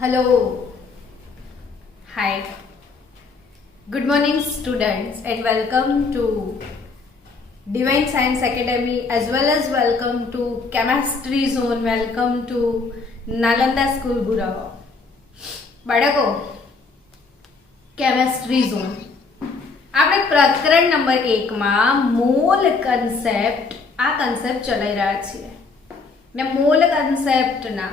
Hello. Hi. Good morning, students, and welcome to Divine Science Academy, as well as welcome to Chemistry Zone. Welcome to Nalanda School, Gurava. બાળકો chemistry zone આપણે પ્રકરણ number 1 માં mall concept આ concept ચલાવી રહ્યા છીએ ને mall કન્સેપ્ટના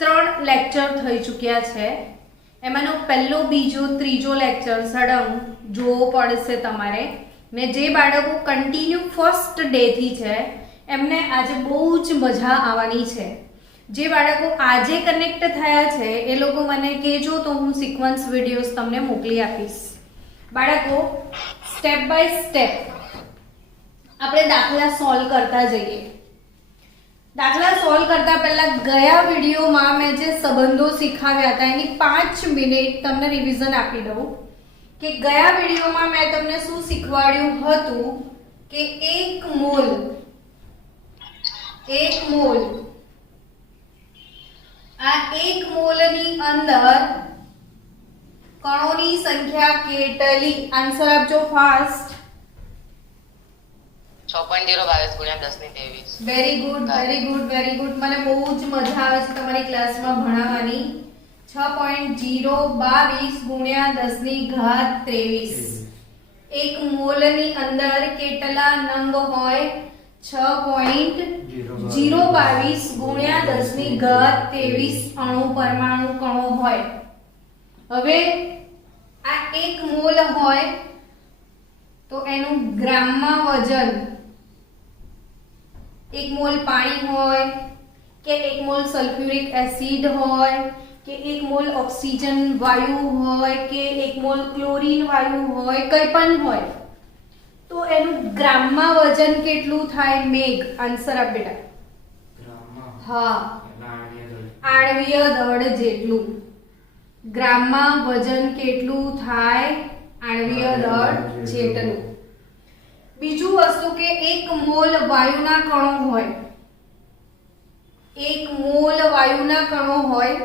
3 lecture થઈ ચૂક્યા છે એમાંનો પહેલો બીજો ત્રીજો લેક્ચર સડંગ જોવો પડશે તમારે ને જે બાળકો કન્ટિન્યુ ફર્સ્ટ ડે થી છે એમને આજે બહુ જ મજા આવવાની છે જે બાળકો આજે કનેક્ટ થયા છે એ લોકો મને કહેજો તો હું સિક્વન્સ વિડિયોઝ તમને મોકલી આપીશ બાળકો સ્ટેપ બાય સ્ટેપ આપણે દાખલા સોલ્વ કરતા જઈએ દાખલા સોલ્વ કરતા પહેલા ગયા વિડિયોમાં મેં જે સંબંધો શીખવ્યા હતા એની 5 મિનિટ તમને રિવિઝન આપી દઉં કે ગયા વિડિયોમાં મેં તમને શું શીખવાડ્યું હતું કે 1 મોલ આ 1 મોલની અંદર કણોની સંખ્યા કેટલી આન્સર આપજો ફાસ્ટ 6.022 વેરી ગુડ મને બહુ જ મજા આવે છે તમારી ક્લાસમાં ભણાવવાની 6.022 1 મોલની અંદર કેટલા નંગ હોય 6.022 અણુ પરમાણુ કણો હોય હવે આ 1 મોલ હોય તો એનું ગ્રામમાં વજન 1 મોલ પાણી હોય કે 1 મોલ સલ્ફ્યુરિક એસિડ હોય કે 1 મોલ ઓક્સિજન વાયુ હોય કે 1 મોલ ક્લોરીન વાયુ હોય કંઈ પણ હોય તો એનું ગ્રામમાં વજન કેટલું થાય મેઘ આન્સર આપ બેટા ગ્રામમાં હા આણ્વીય દળ જેટલું ગ્રામમાં વજન કેટલું થાય આણ્વીય દળ જેટલું બીજું વસ્તુ કે 1 મોલ વાયુના કણો હોય 1 મોલ વાયુના કણો હોય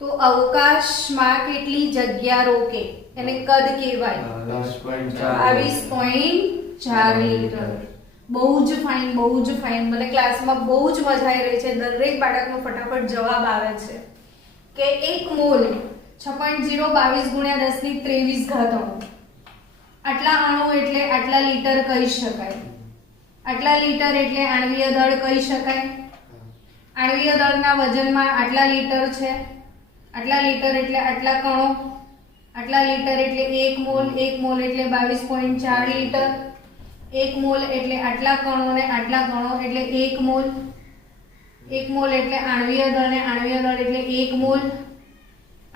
તો અવકાશમાં કેટલી જગ્યા રોકે એને કદ કહેવાય 22.4 લીટર બહુ જ ફાઇન મને ક્લાસમાં બહુ જ મજા આવી રહી છે દરેક બાળકનો ફટાફટ જવાબ આવે છે કે 1 મોલ 6.022 × 1023 અણુ આટલા અણુ એટલે આટલા લીટર કહી શકાય આટલા લીટર એટલે આણ્વીય દળ કહી શકાય આણ્વીય દળના વજનમાં આટલા લીટર છે આટલા લીટર એટલે આટલા કણો આટલા લીટર એટલે 1 મોલ એટલે 22.4 લીટર 1 મોલ એટલે આટલા કણો ને આટલા કણો એટલે 1 મોલ 1 મોલ એટલે આણ્વીય દળ ને આણ્વીય દળ એટલે 1 મોલ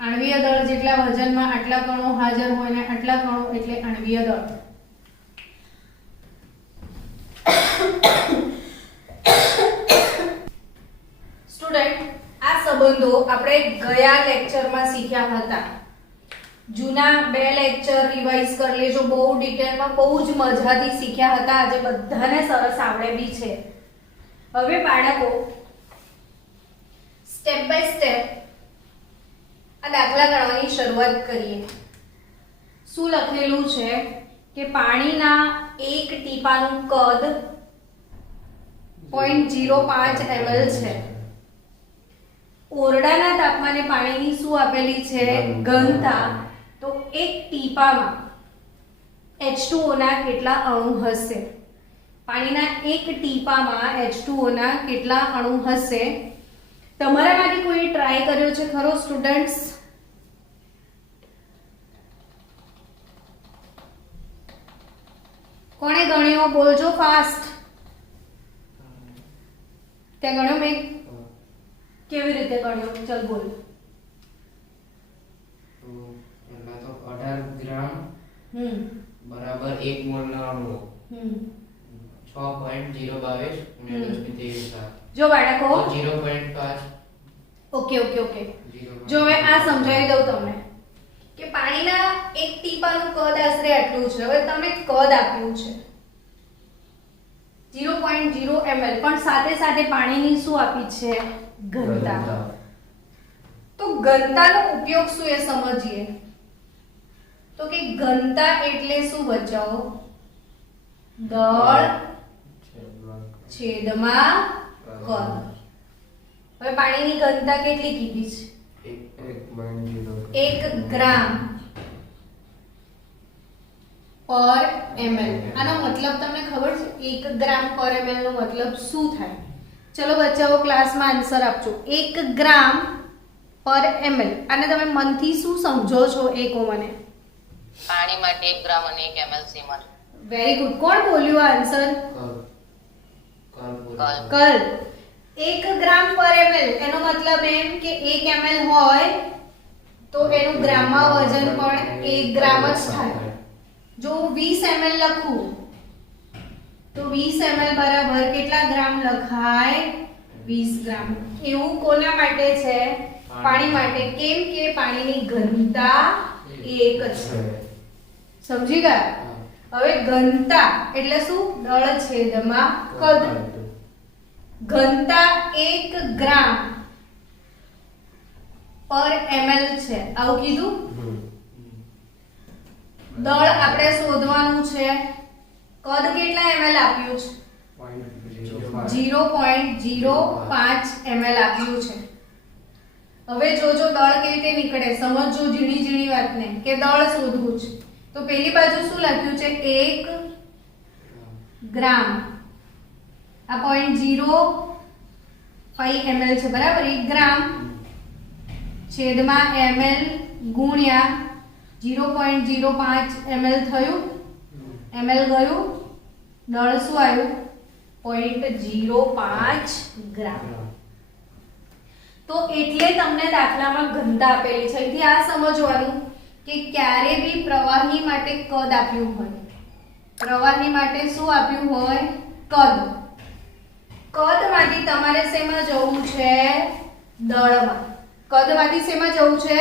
આણ્વીય દળ જેટલા વજનમાં આટલા કણો હાજર હોય ને આટલા કણો એટલે આણ્વીય દળ સ્ટુડન્ટ આ સંબંધો આપણે ગયા લેક્ચરમાં શીખ્યા હતા જૂના 2 લેક્ચર રિવાઇઝ કરી લેજો બહુ ડિટેલમાં બહુ જ મજાથી શીખ્યા હતા આજે બધાને સરસ આવડે બી છે હવે બાળકો સ્ટેપ બાય સ્ટેપ આ દાખલા ગણવાની શરૂઆત કરીએ શું લખેલું છે કે પાણીના 1 ટીપાનું કદ 0.05 ml છે ઓરડાના તાપમાને પાણીની શું આપેલી છે ઘનતા તો 1 ટીપામાં H2O ના કેટલા અણુ હશે પાણીના 1 ટીપામાં H2O ના કેટલા અણુ હશે તમારામાંથી કોઈ ટ્રાય કર્યો છે ખરો સ્ટુડન્ટ્સ કોણે ગણ્યો બોલજો ફાસ્ટ તે ગણ્યો મેં કેવી રીતે ગણ્યો ચલ બોલ તો પહેલા તો 18 ગ્રામ બરાબર 1 મોલ ના અણુ 6.022 જો બાળકો 0.5 ઓકે જો હવે આ સમજાવી દઉં તમને કે પાણીના 1 ટીપાનું કદ આશરે આટલું છે હવે તમે કદ આપ્યું છે 0.0 ml પણ સાથે સાથે પાણીની શું આપી છે ઘનતા તો ઘનતાનો ઉપયોગ શું એ સમજીએ. તો કે ઘનતા એટલે શું બચાવો? દળ છેદમાં કદ. હવે પાણીની ઘનતા કેટલી કીધી છે? 1 ગ્રામ પર ml. આનો મતલબ તમને ખબર છે? 1 ગ્રામ પર ml નો મતલબ શું થાય? ચલો બચ્ચાઓ ક્લાસમાં આન્સર આપજો. 1 ગ્રામ પર ml. અને તમે મનથી શું સમજો છો એ કહો મને. પાણી માટે 1 ગ્રામ અને 1 ml સીમર. Very good. કોણ બોલ્યું આન્સર? કલ. 1 ગ્રામ પર ml એનો મતલબ એમ કે 1 ml હોય તો એનું ગ્રામમાં વજન પણ 1 ગ્રામ જ થાય. જો 20 ml લખું તો 20 ml બરાબર કેટલા ગ્રામ લખાય? 20 ગ્રામ. એવું કોના માટે છે? પાણી માટે. કેમ કે પાણીની ઘનતા 1 છે. સમજી ગયા? હવે ઘનતા એટલે શું? દળ છેદમાં કદ. ઘનતા 1 ગ્રામ પર ml છે. આવું કીધું. દળ આપણે શોધવાનું છે. કદ કેટલા ml આપ્યું છે? 0.05 ml આપ્યું છે. હવે જોજો દળ કેવી રીતે નીકળે. સમજજો ઝીણી ઝીણી વાતને કે દળ શોધવું છે. તો પેલી બાજુ શું લખ્યું છે? 1 ગ્રામ. આ 0.05 ml છે બરાબર. 1 ગ્રામ છેદમાં ml ગુણ્યા 0.05 ml થયું. ml ગયું. દળ શું આવ્યું? 0.05 ગ્રામ. તો એટલે તમને દાખલામાં ઘનતા આપેલી છે. અહીંથી આ સમજવાનું કે ક્યારે બી પ્રવાહી માટે કદ આપ્યું હોય. પ્રવાહી માટે શું આપ્યું હોય? કદ. કદમાંથી તમારે શેમાં જવું છે? દળમાં. કદમાંથી શેમાં જવું છે?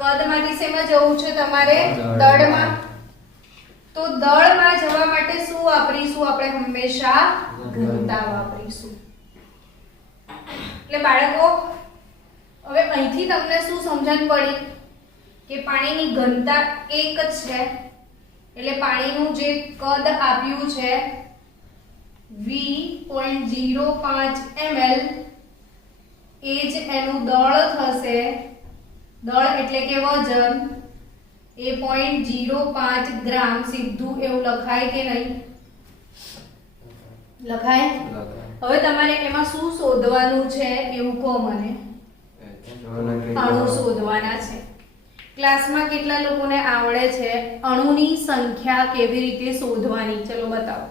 કદમાંથી શેમાં જવું છે તમારે? દળમાં. તો દળમાં જવા માટે શું વાપરીશું? આપણે હંમેશા ઘનતા વાપરીશું. એટલે બાળકો હવે અહીંથી તમને શું સમજણ પડી કે પાણીની ઘનતા 1 છે. એટલે પાણીનું જે કદ આપ્યું છે v.05 ml એ જ એનું દળ થશે. દળ એટલે કે વજન એ 0.05 ગ્રામ. સીધું એવું લખાય કે નહીં? લખાય. હવે તમારે એમાં શું શોધવાનું છે એવું કહો મને. અણુ શોધવાના છે. ક્લાસમાં કેટલા લોકોને આવડે છે અણુની સંખ્યા કેવી રીતે શોધવાની? ચલો બતાવો.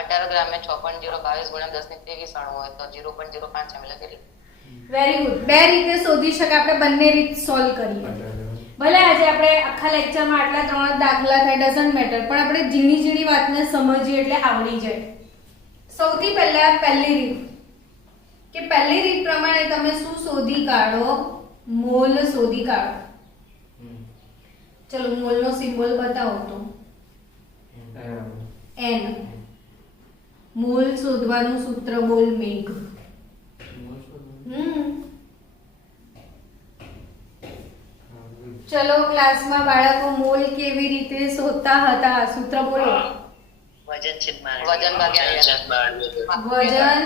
18 ગ્રામે 6.022 ગુણ્યા 10 ની 23 અણુ હોય તો 0.05 ml કેટલી? Very good. બે રીતે શોધી શકાય. આપણે બંને રીત સોલ્વ કરીએ. ભલે આજે આપણે આખા લેક્ચરમાં આટલા 3 દાખલા થાય ડઝન્ટ મેટર, પણ આપણે ઝીણી ઝીણી વાતને સમજીએ એટલે આવડી જાય. સૌથી પહેલા પહેલી રીત કે પહેલી રીત પ્રમાણે તમે શું શોધી કાઢો? મોલ શોધી કાઢો. ચલો મોલનો સિમ્બોલ બતાવો તો. n. મોલ શોધવાનું સૂત્ર બોલ મેઘ. ચલો ક્લાસમાં બાળકો મોલ કેવી રીતે શોધતા હતા? સૂત્ર બોલો. વજન ભાગ્યા વજન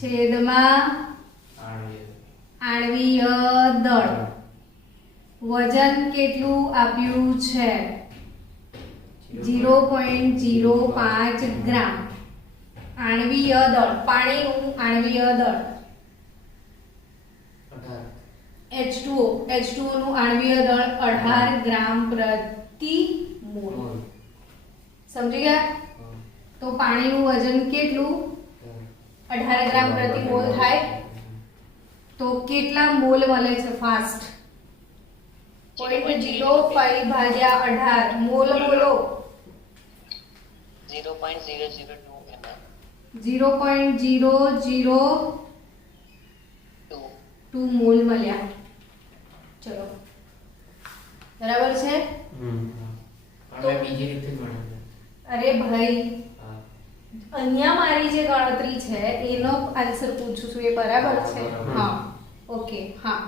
છેદમાં આણ્વીય દળ. વજન કેટલું આપ્યું છે? 0.05 ગ્રામ. આણ્વીય દળ, પાણીનું આણ્વીય દળ H2O નું આણ્વીય દળ 18 ગ્રામ પ્રતિ મોલ. સમજી ગયા? તો પાણીનું વજન કેટલું? 18 ગ્રામ પ્રતિ મોલ થાય. તો કેટલા મોલ મળે છે? ફાસ્ટ 0.05 ભાગ્યા 18 મોલ બોલો. 0.002 ml. 0.002 મોલ મળ્યા. ચલો બરાબર છે. હવે બીજી રીતે ગણો. અરે ભાઈ અહીંયા મારી જે ગણતરી છે એનો આન્સર પૂછું છું, એ બરાબર છે? હા, ઓકે. હા,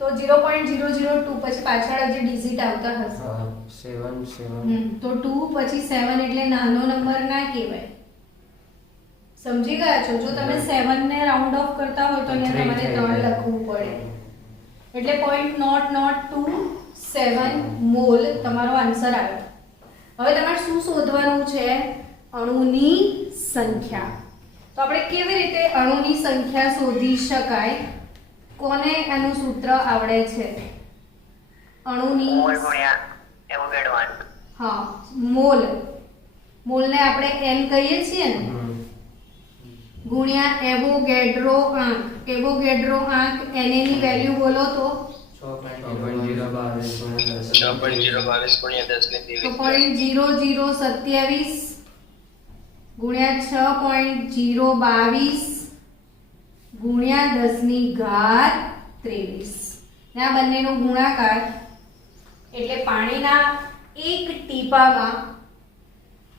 તો 0.002 પછી પાછળ જે ડિજિટ આવતા હશે 7 7 તો 2 પછી 7 એટલે નાનો નંબર ના કહેવાય. સમજી ગયા છો? જો તમે 7 ને રાઉન્ડ ઓફ કરતા હોય તો અહીંયા તમારે 3 લખવું પડે. એટલે 0.027 મોલ તમારો આન્સર આવ્યો. હવે તમારે શું શોધવાનું છે? અણુની સંખ્યા. તો આપણે કેવી રીતે અણુની સંખ્યા શોધી શકાય? કોને આનું સૂત્ર આવડે છે? અણુની મોલ ગુણ્યા એવોગાડ્રો. હા, મોલ. મોલને આપણે n કહીએ છીએ ને, ગુણ્યા એવોગાડ્રો આંક. એવોગાડ્રો આંક Na ની વેલ્યુ બોલો તો 6.022 તો 0.0027 ગુણ્યા 6.022 ગુણ્યા 10 ની ઘાત 23 ને આ બંનેનો ગુણાકાર એટલે પાણીના એક ટીપામાં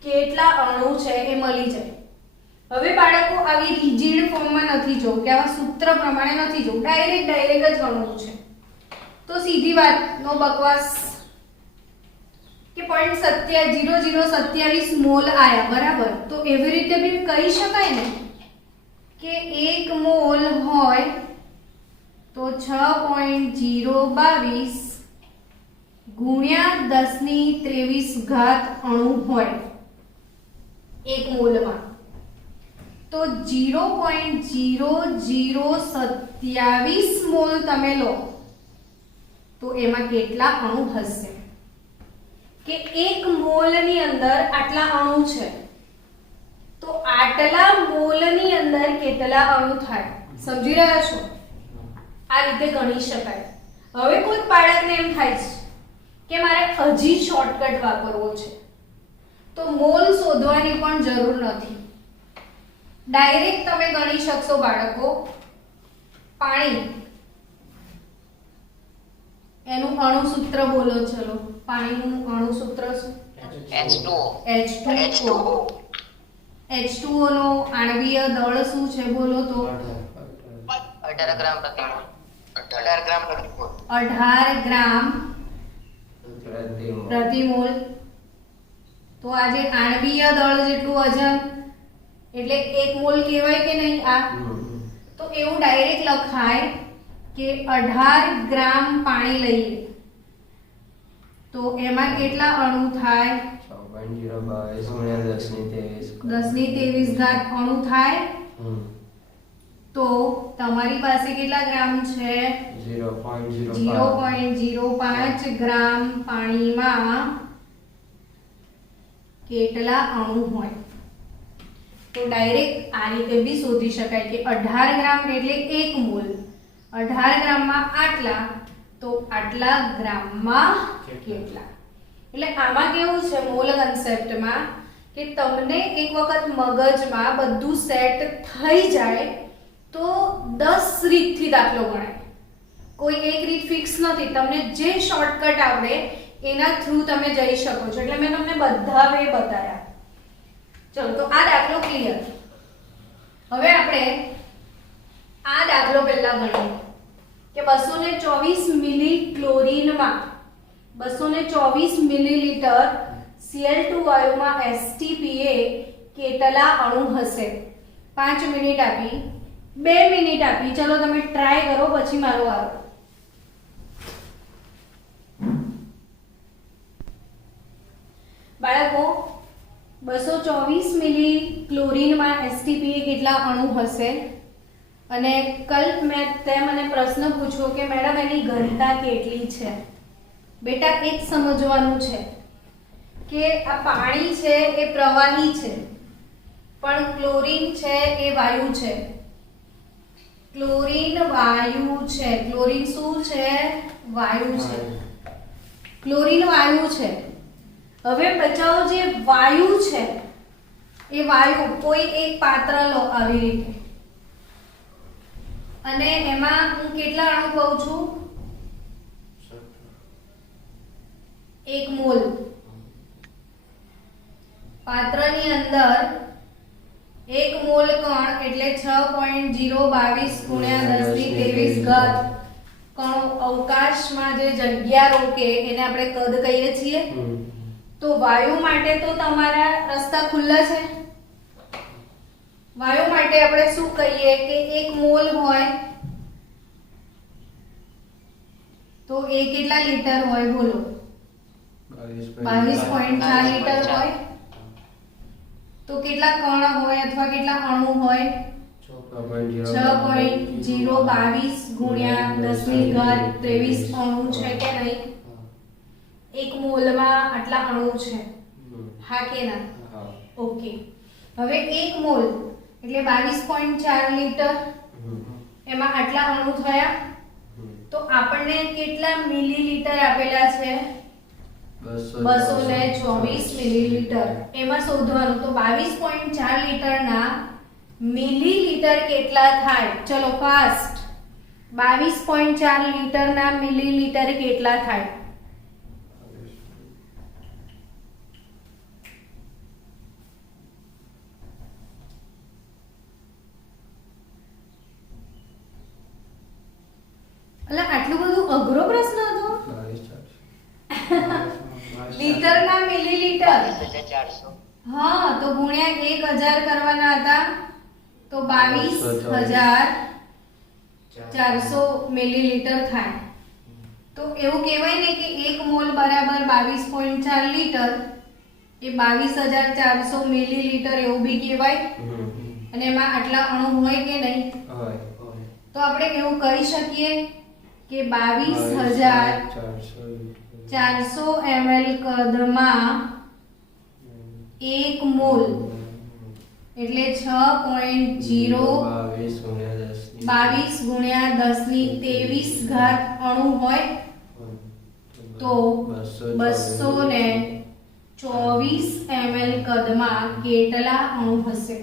કેટલા અણુ છે એ મળી જાય. હવે બાળકો આવી રિજિડ ફોર્મમાં નથી જોવું કે આવા સૂત્ર પ્રમાણે નથી જોવું, ડાયરેક્ટ જ ગણવું છે. તો સીધી વાત, નો બકવાસ, કે 0.0027 મોલ આયા, બરાબર? તો એવી રીતે બી કહી શકાય ને કે 1 મોલ હોય તો 6.022 ગુણ્યા 10 ની 23 ઘાત અણુ હોય 1 મોલમાં. તો 0.0027 મોલ તમે લો તો એમાં કેટલા અણુ હશે? કે 1 મોલની અંદર આટલા અણુ છે તો આટલા મોલની અંદર કેટલા અણુ થાય? સમજી રહ્યા છો? આ રીતે ગણી શકાય. હવે કોઈ બાળકને એમ થાય છે કે મારે હજી શોર્ટકટ વાપરવો છે, તો મોલ શોધવાની પણ જરૂર નથી, ડાયરેક્ટ તમે ગણી શકશો બાળકો. પાણી એનું અણુ સૂત્ર બોલો. ચલો, પાણીનું અણુ સૂત્ર શું? H2O. H2O નો આણ્વીય દળ શું છે બોલો તો? 18 ગ્રામ પ્રતિ મોલ. 18 ગ્રામ પ્રતિ મોલ. 18 ગ્રામ પ્રતિ મોલ. તો આજે આણ્વીય દળ જેટલું વજન એટલે 1 મોલ કહેવાય કે નહીં? આ તો એવું ડાયરેક્ટ લખાય કે 18 ગ્રામ પાણી લઈએ તો એમાં કેટલા અણુ થાય? 10 ની 23 ઘાત અણુ થાય. તો તમારી પાસે કેટલા ગ્રામ છે? 0.05 ગ્રામ પાણીમાં કેટલા અણુ હોય? તો ડાયરેક્ટ આ રીતે બી શોધી શકાય કે 18 ગ્રામ એટલે 1 મોલ. 18 ગ્રામમાં આટલા તો આટલા ગ્રામમાં કેટલા? એટલે આમાં કેવું છે મોલ કન્સેપ્ટમાં કે તમને એક વખત મગજમાં બધું સેટ થઈ જાય તો 10 રીતથી દાખલો ગણાય. કોઈ એક રીત ફિક્સ નથી, તમને જે શોર્ટકટ આવડે એના થ્રુ તમે જઈ શકો છો. એટલે મેં તમને બધા વે બતાવ્યા. ચલો, તો આ દાખલો ક્લિયર. હવે આપણે આ દાખલો પહેલા ગણીએ કે 224 મિલી ક્લોરીનમાં 224 મિલીલીટર Cl2 વાયુમાં STPA કેટલા અણુ હશે? 5 મિનિટ આપી, 2 મિનિટ આપી. ચલો તમે ટ્રાય કરો, પછી મારો વારો. બાળકો 224 મિલી ક્લોરીનમાં STPA કેટલા અણુ હશે? અને કલ્પ મેં તે મને પ્રશ્ન પૂછ્યો કે મેડમ એની ઘનતા કેટલી છે? બેટા એ જ સમજવાનું છે કે આ પાણી છે એ પ્રવાહી છે, પણ ક્લોરીન છે એ વાયુ છે. ક્લોરીન વાયુ છે. ક્લોરીન શું છે? વાયુ છે. ક્લોરીન વાયુ છે. હવે બચાવો, જે વાયુ છે એ વાયુ કોઈ એક પાત્ર લો આવી રીતે, અને એમાં હું કેટલા અણુ કહું છું? 1 મોલ. પાત્રની અંદર એક મોલ કણ એટલે 6.022 ગુણ્યા 10 ની 23 ઘાત કણો અવકાશમાં જે જગ્યા રોકે એને આપણે કદ કહીએ છીએ. તો વાયુ માટે તો તમારા રસ્તા ખુલ્લા છે. વાયુ માટે આપણે શું કહીએ કે 1 મોલ હોય તો એ કેટલા લીટર હોય બોલો? 22.4 લીટર હોય. તો કેટલા કણ હોય અથવા કેટલા અણુ હોય? 6.022 ગુણ્યા 10 ની ઘાત 23 અણુ છે કે નહીં? એક મોલમાં આટલા અણુ છે, હા કે ના? ઓકે. હવે 1 મોલ એટલે 22.4 લીટર, એમાં આટલા અણુ થયા. તો આપણને કેટલા મિલીલીટર આપેલા છે? 224 મિલીલીટર. એમાં શોધવાનું. તો 22.4 લીટરના મિલીલીટર કેટલા થાય? ચલો ફાસ્ટ. 22.4 લીટરના મિલીલીટર કેટલા થાય? અલા આટલું બધું અઘરો પ્રશ્ન હતો? લીટરના મિલીલીટર. 22,400. હા, તો ગુણ્યા 1000 કરવાના હતા. તો 22,400 મિલીલીટર થાય. તો એવું કહેવાય ને કે 1 મોલ બરાબર 22.4 લીટર, એ 22,400 મિલીલીટર એવું બી કહેવાય. અને એમાં આટલા અણુ હોય કે નહીં? તો આપણે એવું કહી શકીએ કે 22,400 ml કદમાં 1 મોલ એટલે 6.022 ગુણ્યા 10 ની 23 ઘાત અણુ હોય. તો 224 ml કદમાં કેટલા અણુ હશે?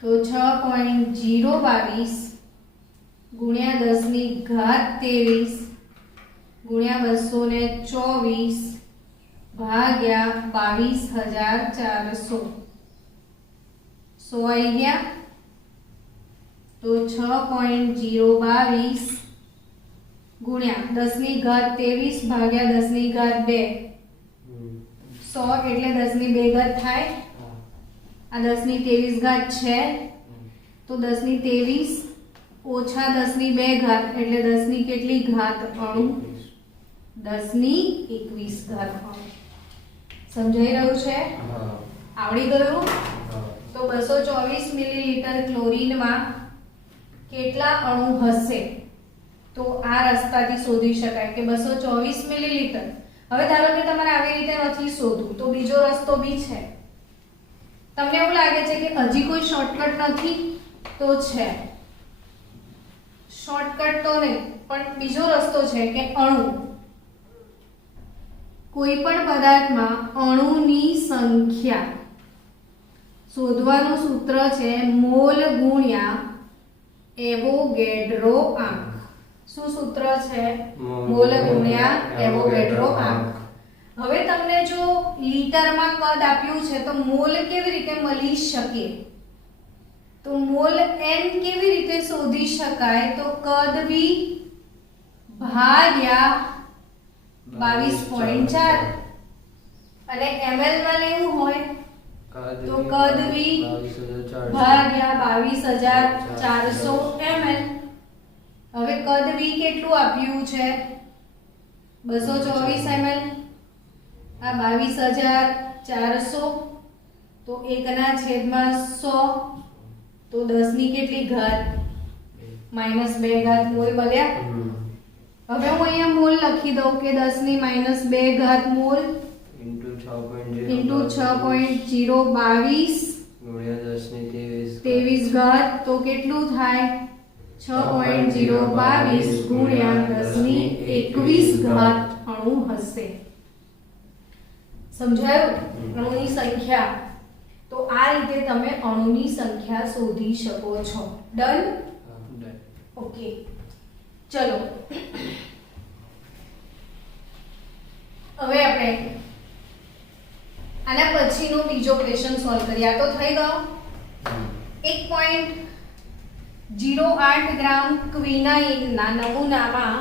તો 6.022 ગુણ્યા 10 ની ઘાત 23 ગુણ્યા 224 ભાગ્યા 22,400. 100 આવી ગયા. તો 6.022 ગુણ્યા 10 ની ઘાત 23 ભાગ્યા 10 ની ઘાત 2. 100 એટલે 10 ની 2 ઘાત થાય. આ 10 ની 23 ઘાત છે, તો 10 ની 23 ઓછા 10 ની 2 ઘાત એટલે 10 ની કેટલી ઘાત અણુ? 10 ની 21 ઘાત અણુ. સમજાઈ રહ્યું છે? આવડી ગયું? તો 224 મિલીલીટર ક્લોરીનમાં કેટલા અણુ હશે? તો આ રસ્તાથી શોધી શકાય કે 224 મિલીલીટર. હવે ધારો કે તમારે આવી રીતે નથી શોધવું, તો બીજો રસ્તો બી છે. તમને એવું લાગે છે કે હજી કોઈ શોર્ટકટ નથી? તો છે. શોર્ટકટ તો નહીં, પણ બીજો રસ્તો છે કે અણુ. કોઈ પણ પદાર્થમાં અણુની સંખ્યા શોધવાનું સૂત્ર છે મોલ ગુણ્યા એવોગેડ્રો આંક. શું સૂત્ર છે? મોલ ગુણ્યા એવોગેડ્રો આંક. હવે તમને જો લીટરમાં કદ આપ્યું છે તો મોલ કેવી રીતે મળી શકે? તો મોલ n કેવી રીતે શોધી શકાય? તો કદ v ભાગ્યા 22.4 અને ml માં લેવું હોય તો કદ v ભાગ્યા 22,400 ml. હવે કદ v કેટલું આપ્યું છે? 224 ml. આ 22,400 તો 1/100 તો 10 ની કેટલી ઘાત? -2 ઘાત મોલ મળ્યા. હવે હું અહીંયા મોલ લખી દઉં કે 10 ની -2 ઘાત મોલ ઇન્ટુ 6.022 ગુણ્યા 10 ની 23 ઘાત. તો કેટલું થાય? 6.022 ગુણ્યા 10 ની 21 ઘાત અણુ હશે. સમજાયું? અણુની સંખ્યા. તો આ રીતે તમે અણુની સંખ્યા શોધી શકો છો. ડન? ઓકે, ચલો હવે આપણે આના પછીનો બીજો ક્વેશ્ચન સોલ્વ કરીએ. આ તો થઈ ગયો. 1.08 ગ્રામ ક્વિનાઇનના નમૂનામાં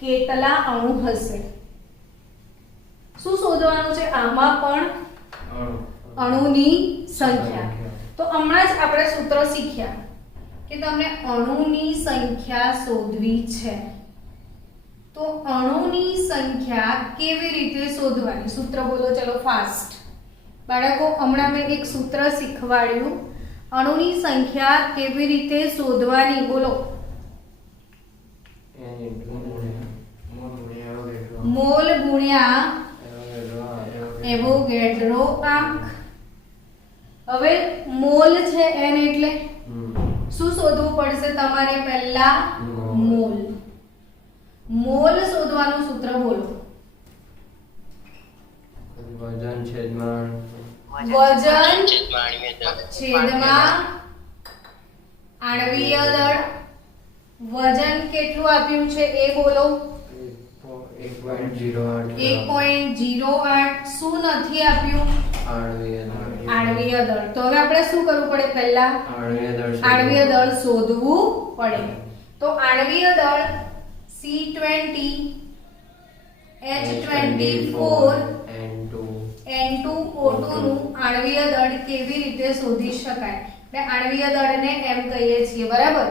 કેટલા અણુ હશે? શું શોધવાનું છે? આમાં પણ અણુની સંખ્યા. તો હમણાં જ આપણે સૂત્ર શીખ્યા કે તમને અણુની સંખ્યા શોધવી છે. તો અણુની સંખ્યા કેવી રીતે શોધવાની? સૂત્ર બોલો ચલો ફાસ્ટ. બાળકો હમણાં મેં એક સૂત્ર શીખવાડ્યું. અણુની સંખ્યા કેવી રીતે શોધવાની બોલો. મોલ ગુણ્યા એવોગેડ્રો આંક. હવે મોલ છે n એટલે શું શોધવું પડશે તમારે? પહેલા મોલ. મોલ શોધવાનું સૂત્ર બોલો. વજન છેદમાં આણ્વીય દળ. વજન કેટલું આપ્યું છે એ બોલો. 1.08. શું નથી આપ્યું? આણ્વીય દળ. તો હવે આપણે શું કરવું પડે? પહેલા આણ્વીય દળ શોધવું પડે. તો આણ્વીય દળ C20 H24 N2O2 નું આણ્વીય દળ કેવી રીતે શોધી શકાય? એટલે આણ્વીય દળને એમ કહીએ છીએ, બરાબર.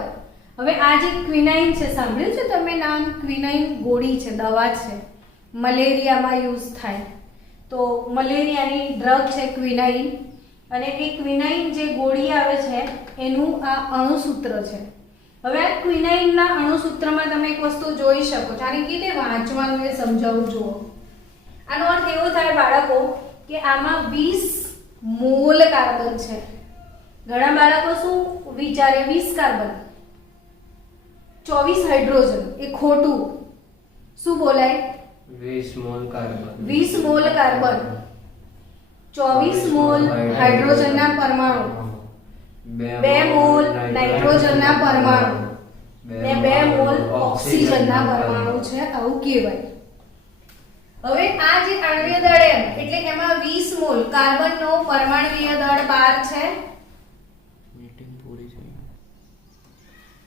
હવે આ જે ક્વિનાઇન છે, સાંભળ્યું છે તમે નામ? ક્વિનાઇન ગોળી છે, દવા છે, મલેરિયામાં યુઝ થાય. તો મલેરિયાની ડ્રગ છે ક્વિનાઇન, અને એ ક્વિનાઇન જે ગોળી આવે છે એનું આ અણુસૂત્ર છે. હવે આ ક્વિનાઇનના અણુસૂત્રમાં તમે એક વસ્તુ જોઈ શકો છો. આની કેવી રીતે વાંચવાનું એ સમજાવું જુઓ. આનો અર્થ એવો થાય બાળકો કે આમાં 20 મોલ કાર્બન છે. ઘણા બાળકો શું વિચારે? 20 કાર્બન, 24 હાઇડ્રોજન. એ ખોટું. શું બોલાય? 20 mole carbon, 20 mole carbon, 24 mole હાઇડ્રોજનના પરમાણુ, 2 મોલ નાઇટ્રોજનના પરમાણુ ને 2 મોલ ઓક્સિજનના પરમાણુ છે, આવું કહેવાય. હવે આ જે આણ્વીય દળ એટલે એમાં 20 મોલ કાર્બનનો પરમાણ્વીય દળ 12 છે. મીટિંગ પૂરી થઈ.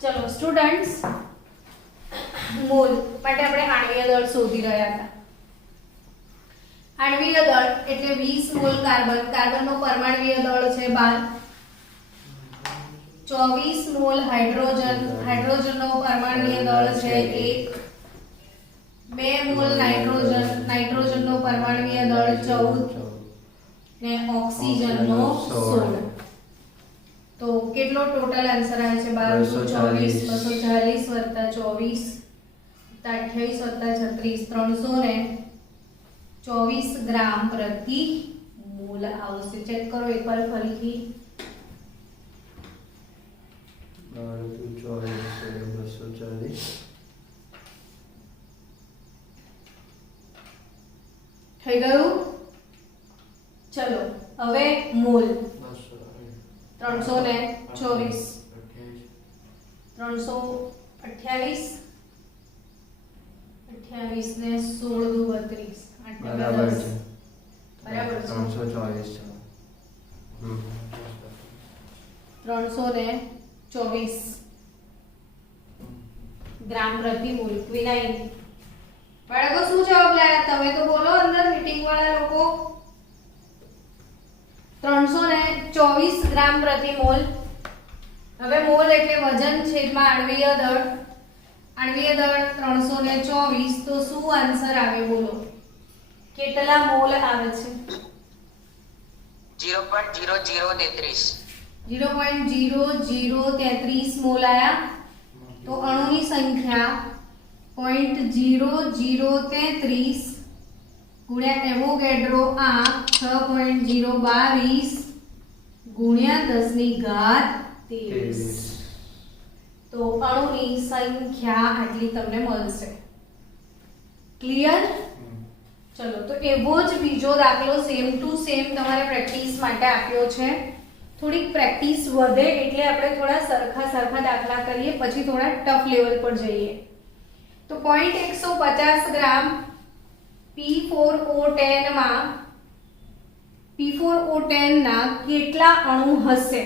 ચલો સ્ટુડન્ટ્સ, મોલ માટે આપણે આણ્વીય દળ શોધી રહ્યા હતા. આણ્વીય દળ એટલે 20 મોલ કાર્બન. કાર્બનનો પરમાણ્વીય દળ છે 12. 24 મોલ હાઇડ્રોજન. હાઇડ્રોજનનો પરમાણ્વીય દળ છે 1. 2 મોલ નાઇટ્રોજન. નાઇટ્રોજનનો પરમાણ્વીય દળ 14 ને ઓક્સિજનનો 16. તો કેટલો ટોટલ આન્સર આવે છે? 1224. 240 + 24 + 36 324 ગ્રામ પ્રતિ મોલ આવશે. ચેક કરો એકવાર ફરીથી. 240 થઈ ગયું? ચલો હવે મોલ 324 328 ને 16 દુ 32. બરાબર છે. બરાબર છે. 324 324 ગ્રામ પ્રતિ મોલ ક્વિનાઇન. બાળકો શું જવાબ લાવ્યા? તમે તો બોલો અંદર મીટિંગ વાળા લોકો. 324 ગ્રામ પ્રતિ મોલ. હવે મોલ એટલે વજન છેદમાં આણ્વીય દળ. આણ્વીય દળ 324. તો શું આન્સર આવે બોલો? કેટલા મોલ આવે છે? 0.0033. 0.0033 મોલ આયા. તો અણુની સંખ્યા 0.0033 ગુણ્યા એવોગેડ્રો આંક 6.022 ગુણ્યા 10⁻23. તો અણુની સંખ્યા આટલી તમને મળશે. ક્લિયર? ચલો તો એવો જ બીજો દાખલો સેમ ટુ સેમ તમારે પ્રેક્ટિસ માટે આપ્યો છે. થોડીક પ્રેક્ટિસ વધે એટલે આપણે થોડા સરખા દાખલા કરીએ, પછી થોડા ટફ લેવલ પર જઈએ. તો 0.150 ગ્રામ P4O10 માં P4O10 ના કેટલા અણુ હશે?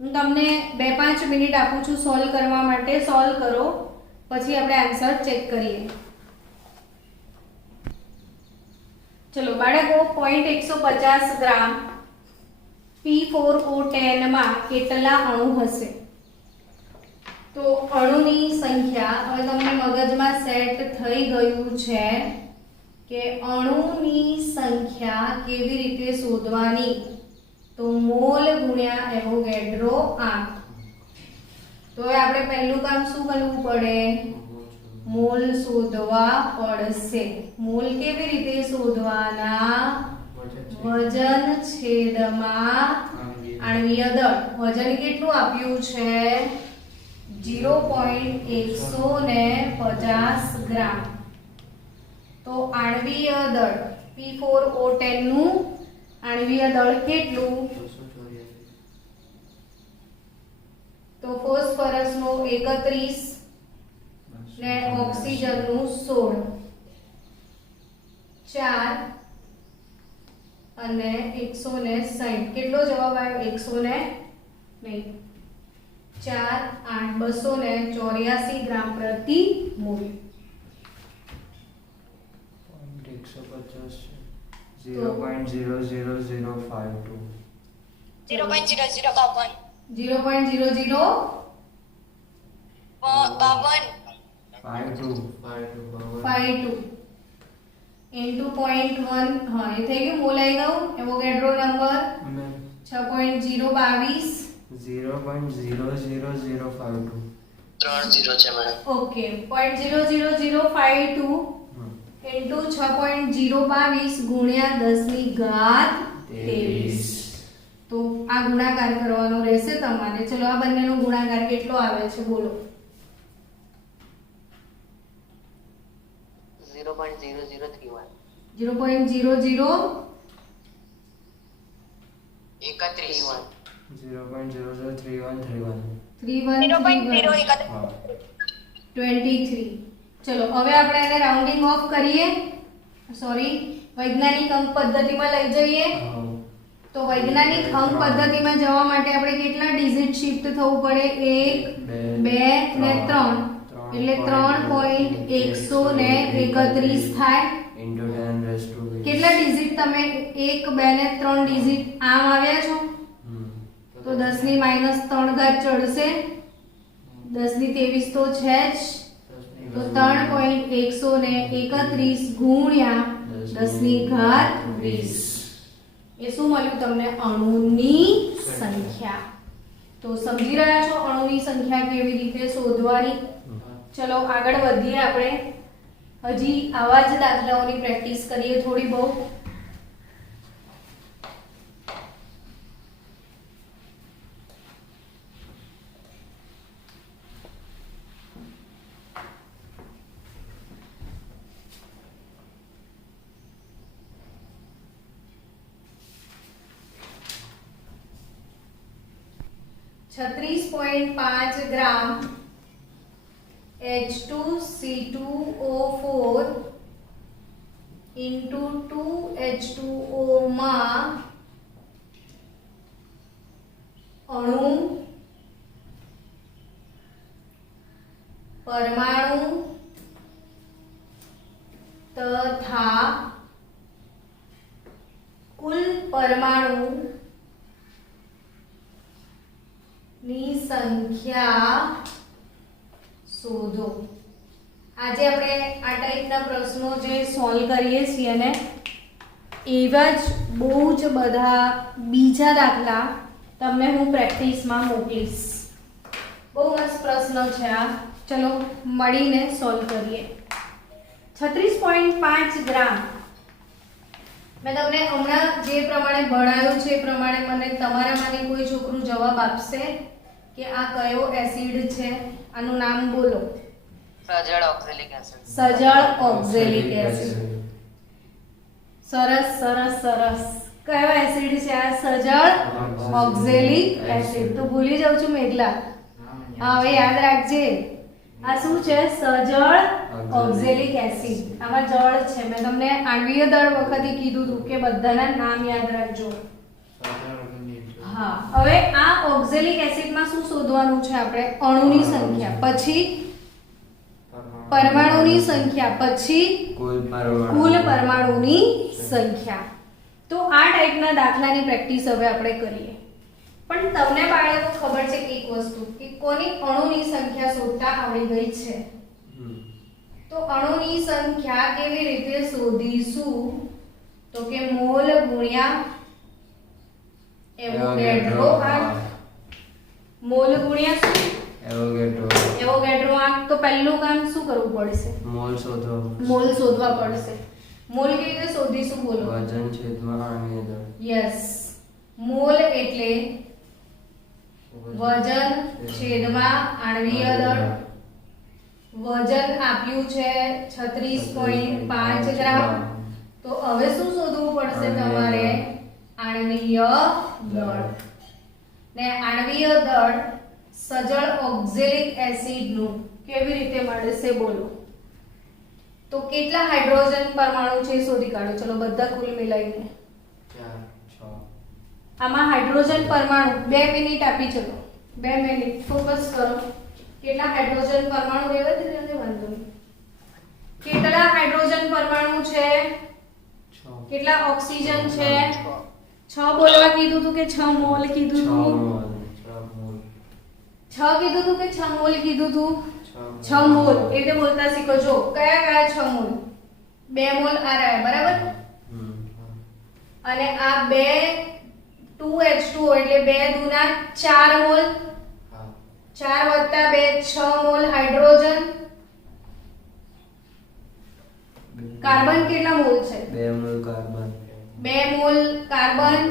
હું તમને 2-5 મિનિટ આપું છું સોલ્વ કરવા માટે. સોલ્વ કરો પછી આપણે આન્સર ચેક કરીએ. ચલો બાળકો, 0.150 ગ્રામ P4O10 માં કેટલા અણુ હશે? તો અણુની સંખ્યા હવે તમને મગજમાં સેટ થઈ ગયું છે કે અણુની સંખ્યા કેવી રીતે શોધવાની. તો મોલ ગુણ્યા એવોગેડ્રો આંક. તો હવે આપણે પહેલું કામ શું કરવું પડે? મોલ શોધવા પડશે. મોલ કેવી રીતે શોધવાના? વજન છેદમાં આણ્વીય દળ. વજન કેટલું આપ્યું છે? 0.150 ગ્રામ. તો આણ્વીય દળ P4O10 નું આણ્વીય દળ કેટલું? તો ફોસ્ફરસ નું 31 ને ઓક્સિજન નું 16, 4 અને 160. કેટલો જવાબ આવ્યો? 100 ને નહીં 4 8 284 ગ્રામ પ્રતિ મોલ. 0.00052. 0.0052 0.0052 into 0.1. હા, એ થઈ ગયું. મોલ આવી ગયું. Avogadro number 6.022. 0.00052. 3 0 છે મેડમ. ઓકે, 0.00052 into 6.022 ગુણ્યા 10 ની ઘાત 23. તો આ ગુણાકાર કરવાનો રહેશે તમારે. ચલો આ બંનેનો ગુણાકાર કેટલો આવે છે બોલો? 0.0031. 0.00 31. 0.003131. 23. ચલો હવે આપણે એને રાઉન્ડિંગ ઓફ કરીએ. સોરી, વૈજ્ઞાનિક અંક પદ્ધતિમાં લઈ જઈએ. તો વૈજ્ઞાનિક અંક પદ્ધતિમાં જવા માટે આપણે કેટલા ડિજિટ શિફ્ટ થવું પડે? 1 2 ને 3. એટલે 3.131 થાય. into 10 raised to base. કેટલા ડિજિટ તમે 1 2 ને 3 ડિજિટ આમ આવ્યા છો? તો 10 ની -3 ઘાત ચડશે. 10 ની 23 તો છે જ. તો 3.131 ગુણ્યા 10 ની ઘાત 20. એ શું મળ્યું તમને? અણુની સંખ્યા. તો સમજી રહ્યા છો અણુની સંખ્યા કેવી રીતે શોધવાની? ચલો આગળ વધીએ. આપણે હજી આવા જ દાખલાઓની પ્રેક્ટિસ કરીએ થોડી બહુ. $36.5 ગ્રામ H2C2O4 into 2H2O માં અણુ, પરમાણુ તથા કુલ પરમાણુ ની સંખ્યા શોધો. આજે આપણે આ ટાઈપના પ્રશ્નો જે સોલ્વ કરીએ છીએ ને એવા જ બહુ જ બધા બીજા દાખલા તમને હું પ્રેક્ટિસમાં મોકલીશ. બહુ મસ્ત પ્રશ્ન છે આ. ચલો મળીને સોલ્વ કરીએ. 36.5 ગ્રામ. મેં તમને હમણાં જે પ્રમાણે ભણાવ્યું છે એ પ્રમાણે મને તમારામાંથી કોઈ છોકરું જવાબ આપશે કે આ કયો એસિડ છે? આનું નામ બોલો. સજળ ઓક્ઝેલિક એસિડ. સજળ ઓક્ઝેલિક એસિડ. સરસ સરસ સરસ. કયો એસિડ છે આ? સજળ ઓક્ઝેલિક એસિડ. તો ભૂલી જાઉં છું મેઘલા. હા, હવે યાદ રાખજે. આ શું છે? સજળ ઓક્ઝેલિક એસિડ. આમાં જળ છે. મેં તમને આણ્વીય દળ વખતે કીધું હતું કે બધાના નામ યાદ રાખજો. હા, હવે આ ઓક્ઝેલિક એસિડમાં શું શોધવાનું છે આપણે? અણુની સંખ્યા, પછી પરમાણુની સંખ્યા, પછી કુલ પરમાણુની સંખ્યા. તો આ ટાઈપના દાખલાની પ્રેક્ટિસ હવે આપણે કરીએ. પણ તમને બાળકો ખબર છે કે એક વસ્તુ કે કોની અણુની સંખ્યા શોધતા આવડી ગઈ છે. તો અણુની સંખ્યા કેવી રીતે શોધીશું? તો કે મોલ ગુણ્યા એવોગેડ્રો આંક. મોલ ગુણ્યા શું? એવોગેડ્રો આંક. તો પહેલું કામ શું કરવું પડશે? મોલ શોધવા પડશે. મોલ કેવી રીતે શોધીશું બોલો? વજન છેદમાં આણ્વીય દળ. યસ, મોલ એટલે વજન છેદમાં આણ્વીય દળ. વજન આપ્યું છે 36.5 ગ્રામ. તો હવે શું શોધવું પડશે તમારે? આણ્વીય દળ. ને આણ્વીય દળ સજળ ઓક્ઝેલિક એસિડનું કેવી રીતે મળશે બોલો? તો કેટલા હાઇડ્રોજન પરમાણુ છે શોધી કાઢો. ચલો બધા કુલ મિલાઈને. 4 આમાં હાઇડ્રોજન પરમાણુ 2 મિનિટ આપી. ચલો 2 મિનિટ ફોકસ કરો. કેટલા હાઇડ્રોજન પરમાણુ રહેવા દે વાંધો નહીં. કેટલા હાઇડ્રોજન પરમાણુ છે? કેટલા ઓક્સિજન છે? 6 બોલવા કીધું તું કે 6 મોલ કીધું તું? 6 કીધું તું કે 6 મોલ કીધું તું? 6 મોલ એટલે બોલતા શીખો. જો કયા કયા 6 મોલ? 2 મોલ આ રહ્યા બરાબર. અને આ 2H2O એટલે 2 દુના 4 મોલ. 4 વત્તા 2 6 મોલ હાઇડ્રોજન. કાર્બન કેટલા મોલ છે? 2 મોલ કાર્બન. 2 mall carbon.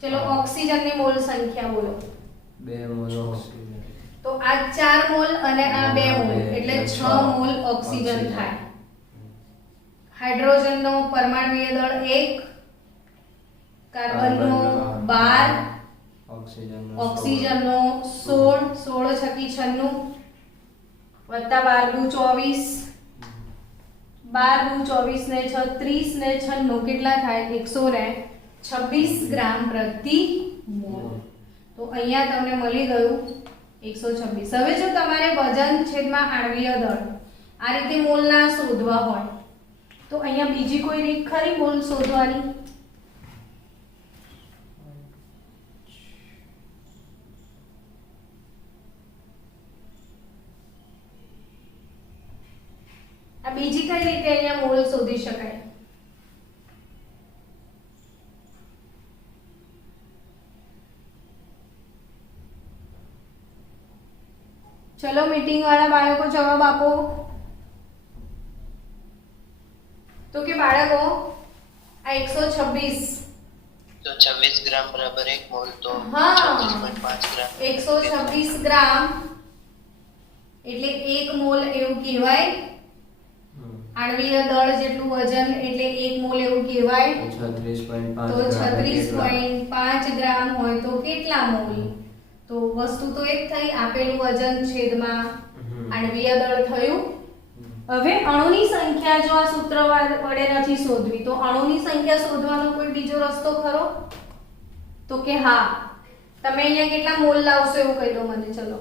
ચલો ઓક્સિજનની મોલ સંખ્યા બોલો. 2 મોલ ઓક્સિજન. તો આ 4 મોલ અને આ 2 મોલ એટલે 6 મોલ ઓક્સિજન થાય. હાઇડ્રોજનનો પરમાણુય દળ 1, કાર્બનનો 12, ઓક્સિજનનો 16, 16 છકી 96 વત્તા 12 દુ 24, 12 દુ 24 ને 36 ને 96 કેટલા થાય? 126 ગ્રામ પ્રતિ મોલ. તો અહીંયા તમને મળી ગયું 126. હવે જો તમારે વજન છેદમાં આણ્વીય દળ આ રીતે મોલના શોધવા હોય તો અહીંયા બીજી કોઈ રીત ખરી મોલ શોધવાની? આ બીજી કઈ રીતે અહીંયા મોલ શોધી શકાય? ચલો મીટિંગ વાળા બાળકો જવાબ આપો. તો કે બાળકો આ 126 તો 26 ગ્રામ બરાબર 1 મોલ. તો હા 36.5 ગ્રામ. 126 ગ્રામ એટલે 1 મોલ એવું કહેવાય. આણ્વીય દળ જેટલું વજન એટલે 1 મોલ એવું કહેવાય. તો 36.5 ગ્રામ હોય તો કેટલા મોલ? તો વસ્તુ તો એક થઈ, આપેલું વજન છેદમાં આણ્વીય દળ થયું. હવે અણુની સંખ્યા જો આ સૂત્ર વડે નથી શોધવી તો અણુની સંખ્યા શોધવાનો કોઈ બીજો રસ્તો ખરો? તો કે હા. તમે અહીંયા કેટલા મોલ લાવશો એવું કહી દો મને. ચલો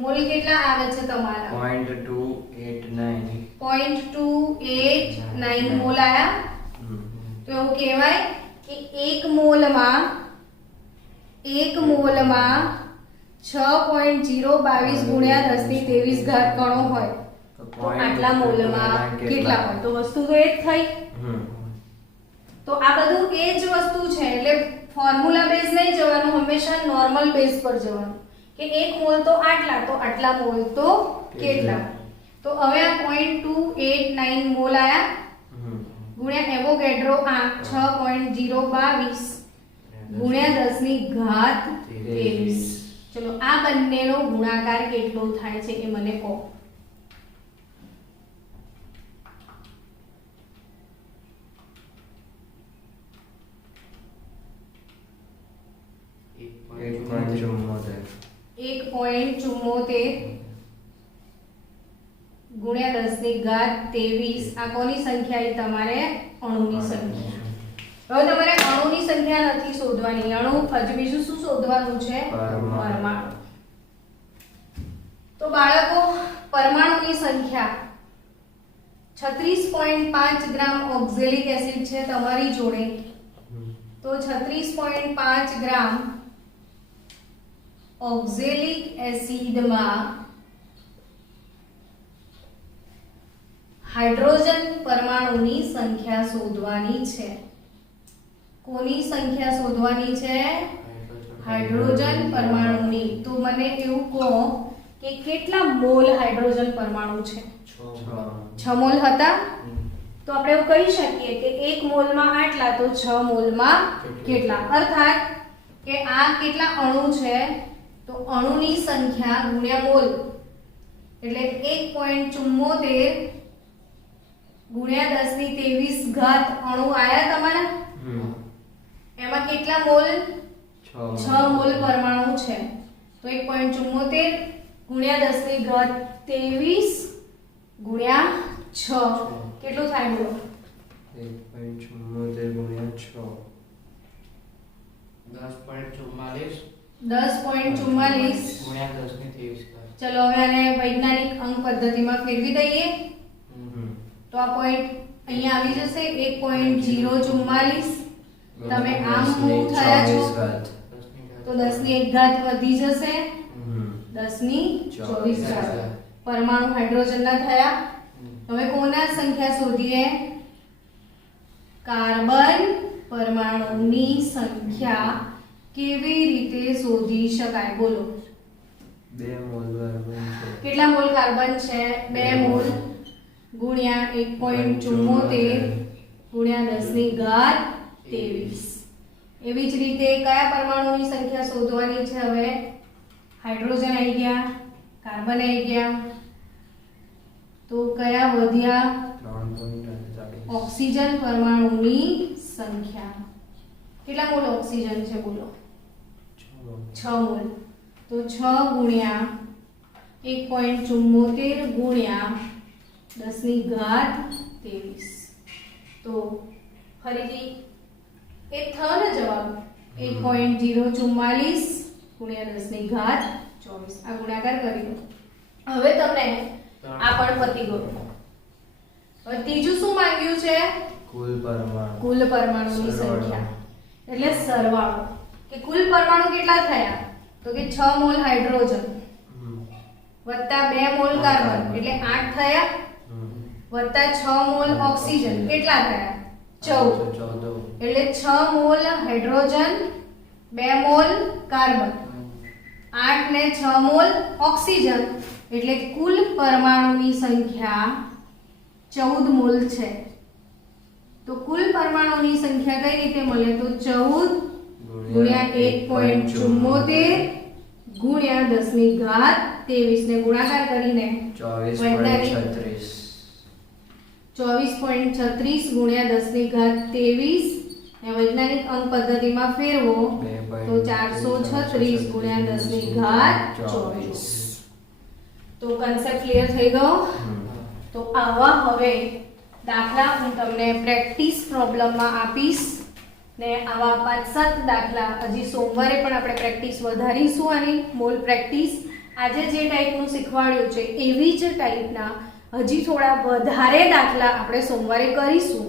મોલ કેટલા આવે છે તમારા? 0.289 મોલ આયા. તો એવું કહેવાય કે 1 મોલમાં 6.022 ગુણ્યા 1023 ઘાત કણો હોય તો આટલા મોલમાં કેટલા હોય? તો વસ્તુ તો એ જ થઈ. તો આ બધું એ જ વસ્તુ છે એટલે ફોર્મ્યુલા બેઝ નહીં જવાનું, હંમેશા નોર્મલ બેઝ પર જવાનું કે 1 મોલ તો આટલા, તો આટલા મોલ તો કેટલા. તો હવે આ 0.289 મોલ આયા ગુણ્યા એવોગેડ્રો આંક 6.022 ગુણ્યા 10 ની ઘાત 23. ચલો આ બંનેનો ગુણાકાર કેટલો થાય છે એ મને કહો. એક 1.74. 1.74 ગુણ્યા 10 ની ઘાત 23 આ કોની સંખ્યા? એ તમારે અણુની સંખ્યા. હવે તમારે અણુની સંખ્યા નથી શોધવાની, અણુ હજી બીજું શું શોધવાનું છે? પરમાણુ. તો બાળકો પરમાણુની સંખ્યા 36.5 ગ્રામ ઓક્ઝેલિક એસિડ છે તમારી જોડે, તો 36.5 ગ્રામ ઓક્ઝેલિક એસિડમાં હાઇડ્રોજન પરમાણુની સંખ્યા શોધવાની છે. કોની સંખ્યા શોધવાની છે? હાઇડ્રોજન પરમાણુની. તો મને એવું કહો કે કેટલા મોલ હાઇડ્રોજન પરમાણુ છે? 6 મોલ હતા. તો આપણે એવું કહી શકીએ કે 1 મોલમાં આટલા, તો 6 મોલમાં કેટલા? અર્થાત કે આ કેટલા અણુ છે? તો અણુની સંખ્યા ગુણ્યા મોલ એટલે 1.74 ગુણ્યા 10 ની 23 ઘાત અણુ આયા તમારા. એમાં કેટલા મોલ? 6 મોલ પરમાણુ છે. તો 1.74 ગુણ્યા 10 ની ઘાત 23 ગુણ્યા 6 કેટલું થાય બોલો? 1.74 ગુણ્યા 6 10.44 10.44 ગુણ્યા 10 ની 23 ઘાત. ચલો હવે આને વૈજ્ઞાનિક અંક પદ્ધતિમાં ફેરવી દઈએ તો આ પોઈન્ટ અહીંયા આવી જશે 1.044. તમે આમ મૂવ થયા છો તો 10 ની 1 ઘાત વધી જશે 10 ની 24 ઘાત. પરમાણુ હાઇડ્રોજનના થયા. હવે કોના સંખ્યા શોધીએ? કાર્બન પરમાણુની સંખ્યા કેવી રીતે શોધી શકાય બોલો? 2 મોલ કાર્બન છે. કેટલા મોલ કાર્બન છે? 2 મોલ ગુણ્યા 1.74 ગુણ્યા 10 ની ઘાત 23. એવી જ રીતે કયા પરમાણુની સંખ્યા શોધવાની છે? હવે હાઇડ્રોજન આવી ગયા, કાર્બન આવી ગયા, તો કયા વધ્યા? 3.48 ઓક્સિજન પરમાણુની સંખ્યા. કેટલા મોલ ઓક્સિજન છે બોલો? 6 મોલ. તો 6 ગુણ્યા 1.74 ગુણ્યા 10 ની ઘાત 23. તો ફરીથી એ થયો ને જવાબ 1.044 ગુણ્યા 10 ની ઘાત 24. આ ગુણાકાર કરી દો. હવે તમને આ પણ પતી ગયું. હવે ત્રીજું શું માંગ્યું છે? કુલ પરમાણુ. કુલ પરમાણુની સંખ્યા એટલે સરવાળો કે કુલ પરમાણુ કેટલા થયા? તો કે 6 મોલ હાઇડ્રોજન વત્તા 2 મોલ કાર્બન એટલે 8 થયા વત્તા 6 મોલ ઓક્સિજન કેટલા થયા? 14. એટલે 6 મોલ હાઇડ્રોજન 2 મોલ કાર્બન 8 ને 6 મોલ ઓક્સિજન એટલે કુલ પરમાણુની સંખ્યા 14 મોલ છે. તો કુલ પરમાણુની સંખ્યા કઈ રીતે મળે? તો 14 ગુણ્યા 1.74 ગુણ્યા 10 ની ઘાત 23 ને ગુણાકાર કરીને 24.36 24.36 ગુણ્યા 10 ની ઘાત 23 ને વૈજ્ઞાનિક અંક પદ્ધતિમાં ફેરવો તો 436 ગુણ્યા 10 ની ઘાત 24. તો કન્સેપ્ટ ક્લિયર થઈ ગયો. તો આવા હવે દાખલા હું તમને પ્રેક્ટિસ પ્રોબ્લેમમાં આપીશ ને આવા 5-7 દાખલા હજી સોમવારે પણ આપણે પ્રેક્ટિસ વધારીશું. આની મોલ પ્રેક્ટિસ આજે જે ટાઈપનું શીખવાડ્યું છે એવી જ ટાઈપના હજી થોડા વધારે દાખલા આપણે સોમવારે કરીશું.